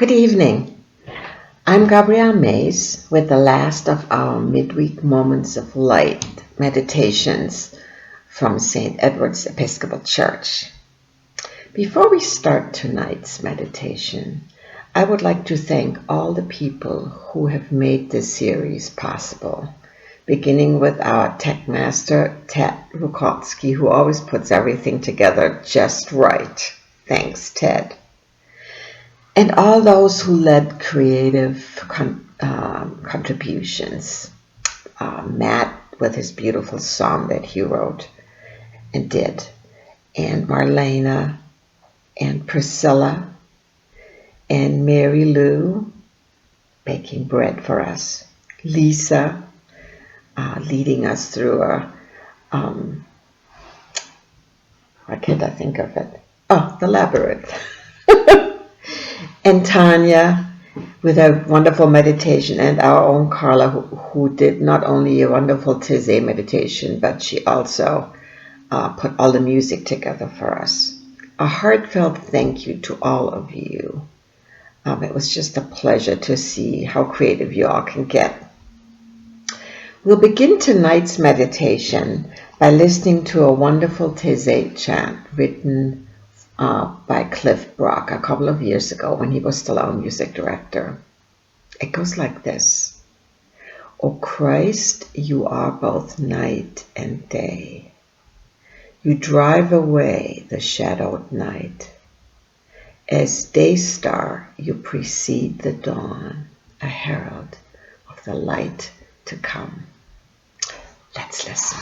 Good evening. I'm Gabriele Mays with the last of our Midweek Moments of Light meditations from St. Edward's Episcopal Church. Before we start tonight's meditation, I would like to thank all the people who have made this series possible, beginning with our tech master, Ted Rukotsky, who always puts everything together just right. Thanks, Ted. And all those who led creative contributions. Matt with his beautiful song that he wrote and did, and Marlena, and Priscilla, and Mary Lou baking bread for us, Lisa leading us through why can't I think of it? Oh, the labyrinth. And Tanya with a wonderful meditation, and our own Carla who did not only a wonderful Tizé meditation, but she also put all the music together for us. A heartfelt thank you to all of you. It was just a pleasure to see how creative you all can get. We'll begin tonight's meditation by listening to a wonderful Tizé chant written by Cliff Brock a couple of years ago when he was still our music director. It goes like this. O Christ, you are both night and day. You drive away the shadowed night. As day star, you precede the dawn, a herald of the light to come. Let's listen.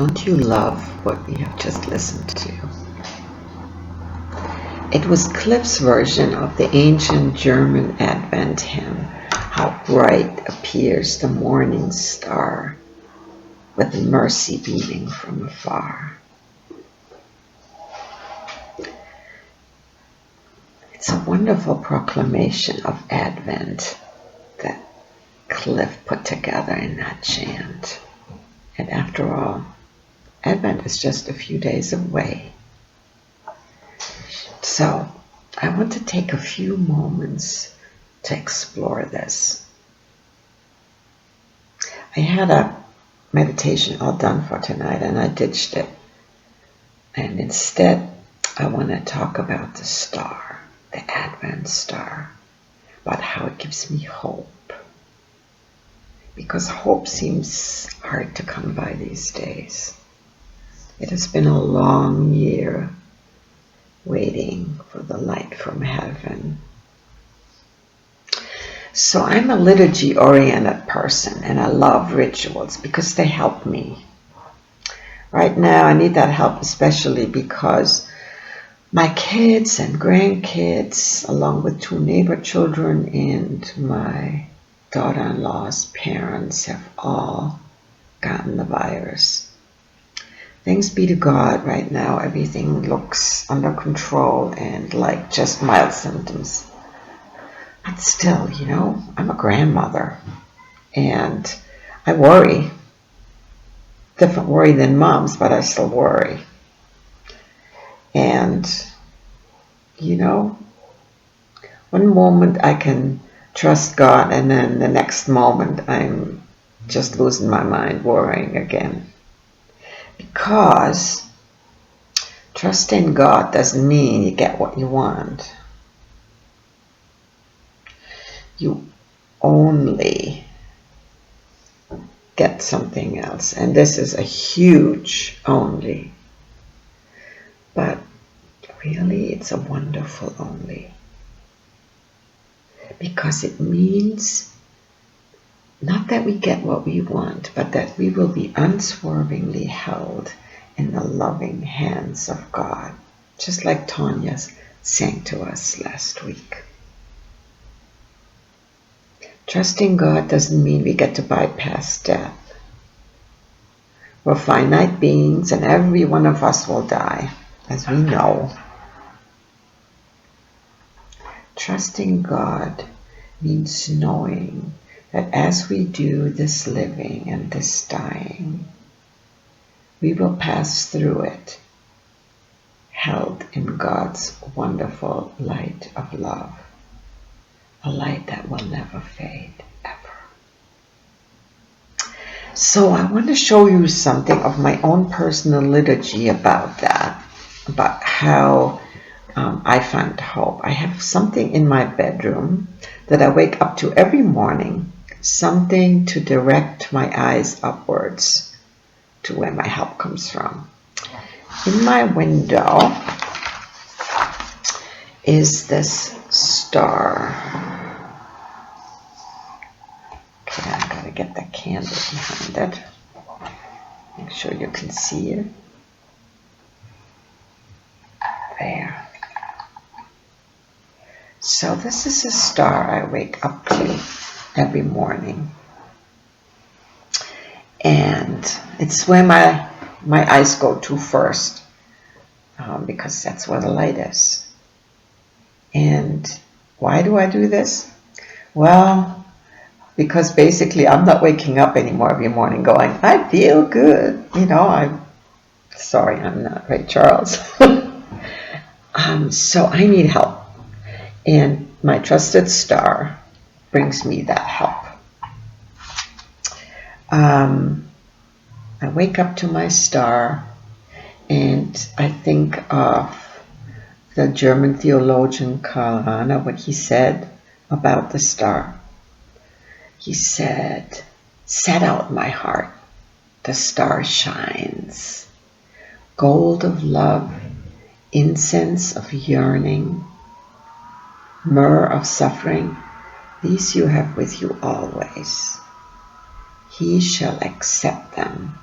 Don't you love what we have just listened to? It was Cliff's version of the ancient German Advent hymn, "How bright appears the morning star, with mercy beaming from afar." It's a wonderful proclamation of Advent that Cliff put together in that chant. And after all, Advent is just a few days away. So I want to take a few moments to explore this. I had a meditation all done for tonight and I ditched it. And instead, I want to talk about the star, the Advent star, about how it gives me hope. Because hope seems hard to come by these days. It has been a long year waiting for the light from heaven. So I'm a liturgy-oriented person and I love rituals because they help me. Right now I need that help especially because my kids and grandkids, along with 2 neighbor children and my daughter-in-law's parents, have all gotten the virus. Thanks be to God, right now everything looks under control and like just mild symptoms. But still, I'm a grandmother and I worry. Different worry than moms, but I still worry. And, one moment I can trust God and then the next moment I'm just losing my mind worrying again. Because trusting God doesn't mean you get what you want. You only get something else. And this is a huge only. But really, it's a wonderful only. Because it means not that we get what we want, but that we will be unswervingly held in the loving hands of God. Just like Tanya sang to us last week. Trusting God doesn't mean we get to bypass death. We're finite beings and every one of us will die, as we know. Trusting God means knowing that as we do this living and this dying, we will pass through it, held in God's wonderful light of love, a light that will never fade, ever. So I want to show you something of my own personal liturgy about that, about how I find hope. I have something in my bedroom that I wake up to every morning, something to direct my eyes upwards to where my help comes from. In my window is this star. Okay, I gotta get the candle behind it. Make sure you can see it. There. So this is a star I wake up to every morning. And it's where my eyes go to first, because that's where the light is. And why do I do this? Well, because basically I'm not waking up anymore every morning going, I feel good. Sorry, I'm not Ray Charles. So I need help. And my trusted star brings me that help. I wake up to my star and I think of the German theologian Karl Rahner, what he said about the star. He said, "Set out my heart, the star shines, gold of love, incense of yearning, myrrh of suffering, these you have with you always. He shall accept them,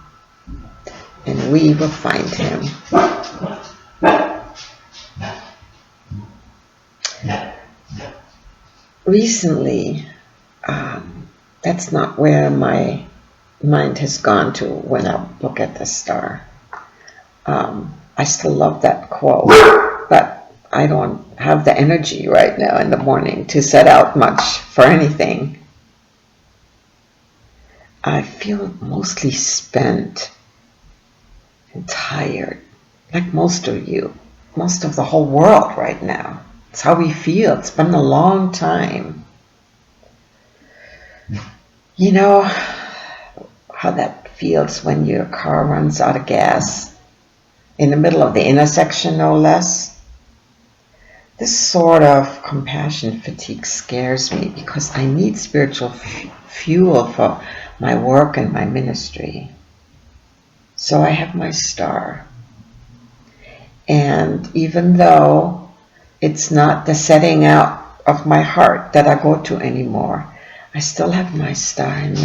and we will find him. Recently, that's not where my mind has gone to when I look at the star. I still love that quote, but I don't have the energy right now in the morning to set out much for anything. I feel mostly spent and tired, like most of you, most of the whole world right now. It's how we feel. It's been a long time. You know how that feels when your car runs out of gas in the middle of the intersection, no less? This sort of compassion fatigue scares me because I need spiritual fuel for my work and my ministry. So I have my star. And even though it's not the setting out of my heart that I go to anymore, I still have my star. And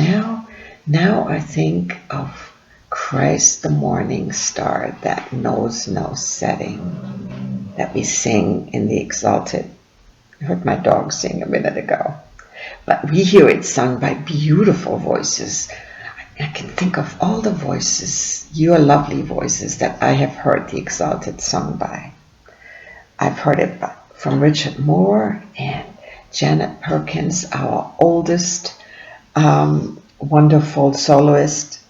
now I think of Christ, the morning star that knows no setting, that we sing in the Exalted. I heard my dog sing a minute ago. But we hear it sung by beautiful voices. I can think of all the voices, your lovely voices, that I have heard the Exalted sung by. I've heard it from Richard Moore and Janet Perkins, our oldest wonderful soloist.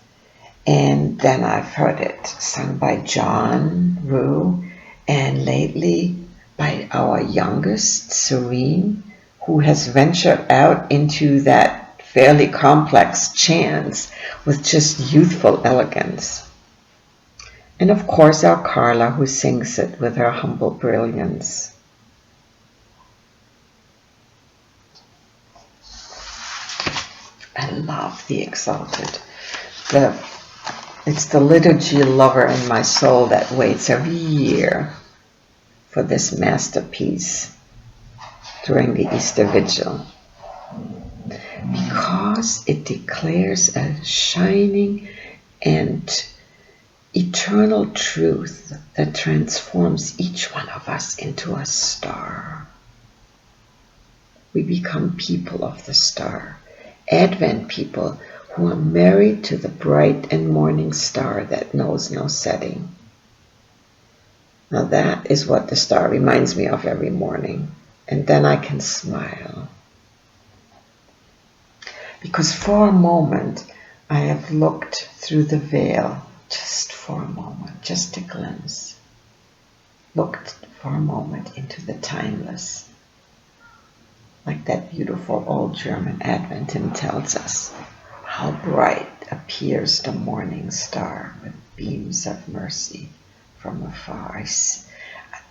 And then I've heard it sung by John Rue, and lately by our youngest, Serene, who has ventured out into that fairly complex chants with just youthful elegance. And of course our Carla, who sings it with her humble brilliance. I love the Exalted. It's the liturgy lover in my soul that waits every year for this masterpiece during the Easter Vigil, because it declares a shining and eternal truth that transforms each one of us into a star. We become people of the star, Advent people who are married to the bright and morning star that knows no setting. Now that is what the star reminds me of every morning, and then I can smile. Because for a moment I have looked through the veil, just for a moment, just a glimpse, looked for a moment into the timeless, like that beautiful old German Advent hymn tells us. How bright appears the morning star with beams of mercy from afar.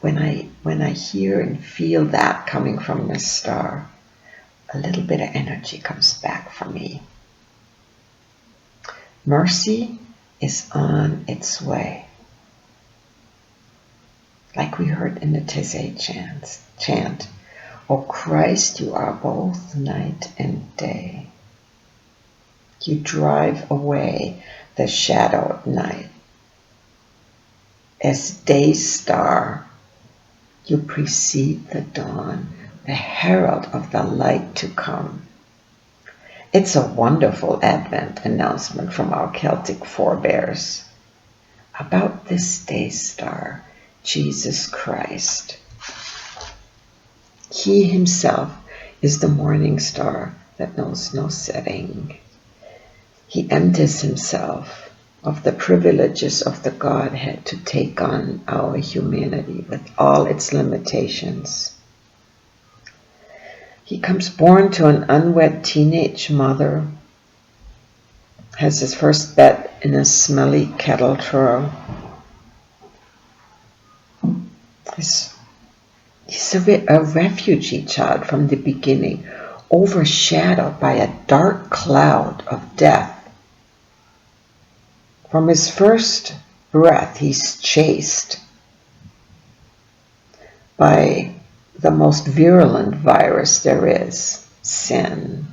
When I hear and feel that coming from the star, a little bit of energy comes back for me. Mercy is on its way. Like we heard in the Taizé chant, O Christ, you are both night and day. You drive away the shadowed night. As day star, you precede the dawn, the herald of the light to come. It's a wonderful Advent announcement from our Celtic forebears about this day star, Jesus Christ. He himself is the morning star that knows no setting. He empties himself of the privileges of the Godhead to take on our humanity with all its limitations. He comes born to an unwed teenage mother, has his first bet in a smelly cattle trough. He's a refugee child from the beginning, overshadowed by a dark cloud of death. From his first breath, he's chased by the most virulent virus there is, sin.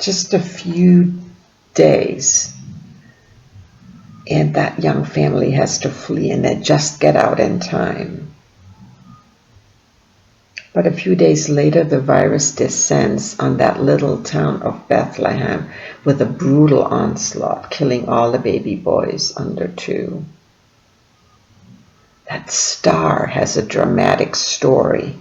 Just a few days and that young family has to flee, and they just get out in time. But a few days later, the virus descends on that little town of Bethlehem with a brutal onslaught, killing all the baby boys under 2. That star has a dramatic story.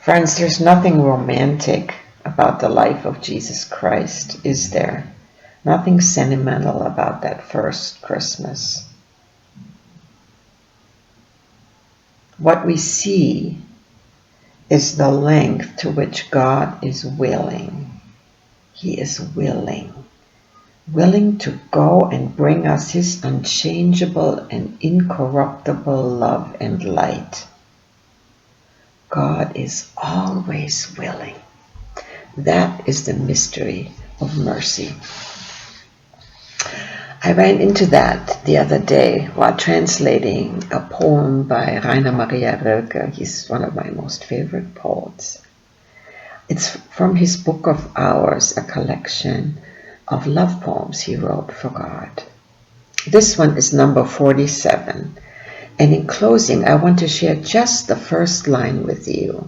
Friends, there's nothing romantic about the life of Jesus Christ, is there? Nothing sentimental about that first Christmas. What we see is the length to which God is willing. He is willing to go and bring us His unchangeable and incorruptible love and light. God is always willing. That is the mystery of mercy. I ran into that the other day while translating a poem by Rainer Maria Rilke. He's one of my most favorite poets. It's from his Book of Hours, a collection of love poems he wrote for God. This one is number 47. And in closing, I want to share just the first line with you,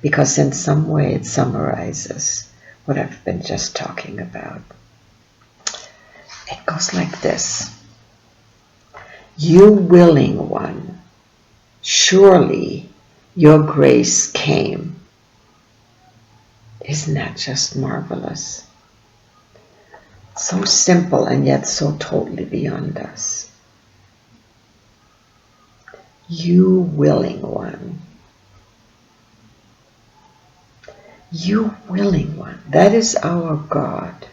because in some way it summarizes what I've been just talking about. It goes like this. You willing one, surely your grace came. Isn't that just marvelous? So simple and yet so totally beyond us. You willing one. You willing one. That is our God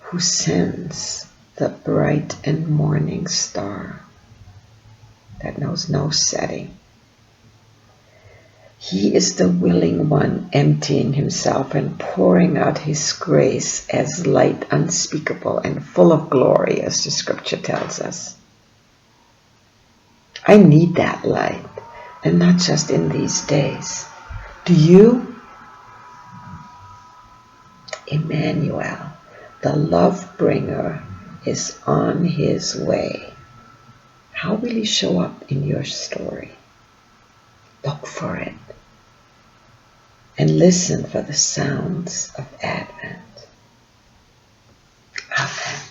who sends the bright and morning star that knows no setting. He is the willing one, emptying himself and pouring out his grace as light unspeakable and full of glory, as the scripture tells us. I need that light, and not just in these days. Do you? Emmanuel, the love bringer, is on his way. How will he show up in your story? Look for it. And listen for the sounds of Advent. Amen.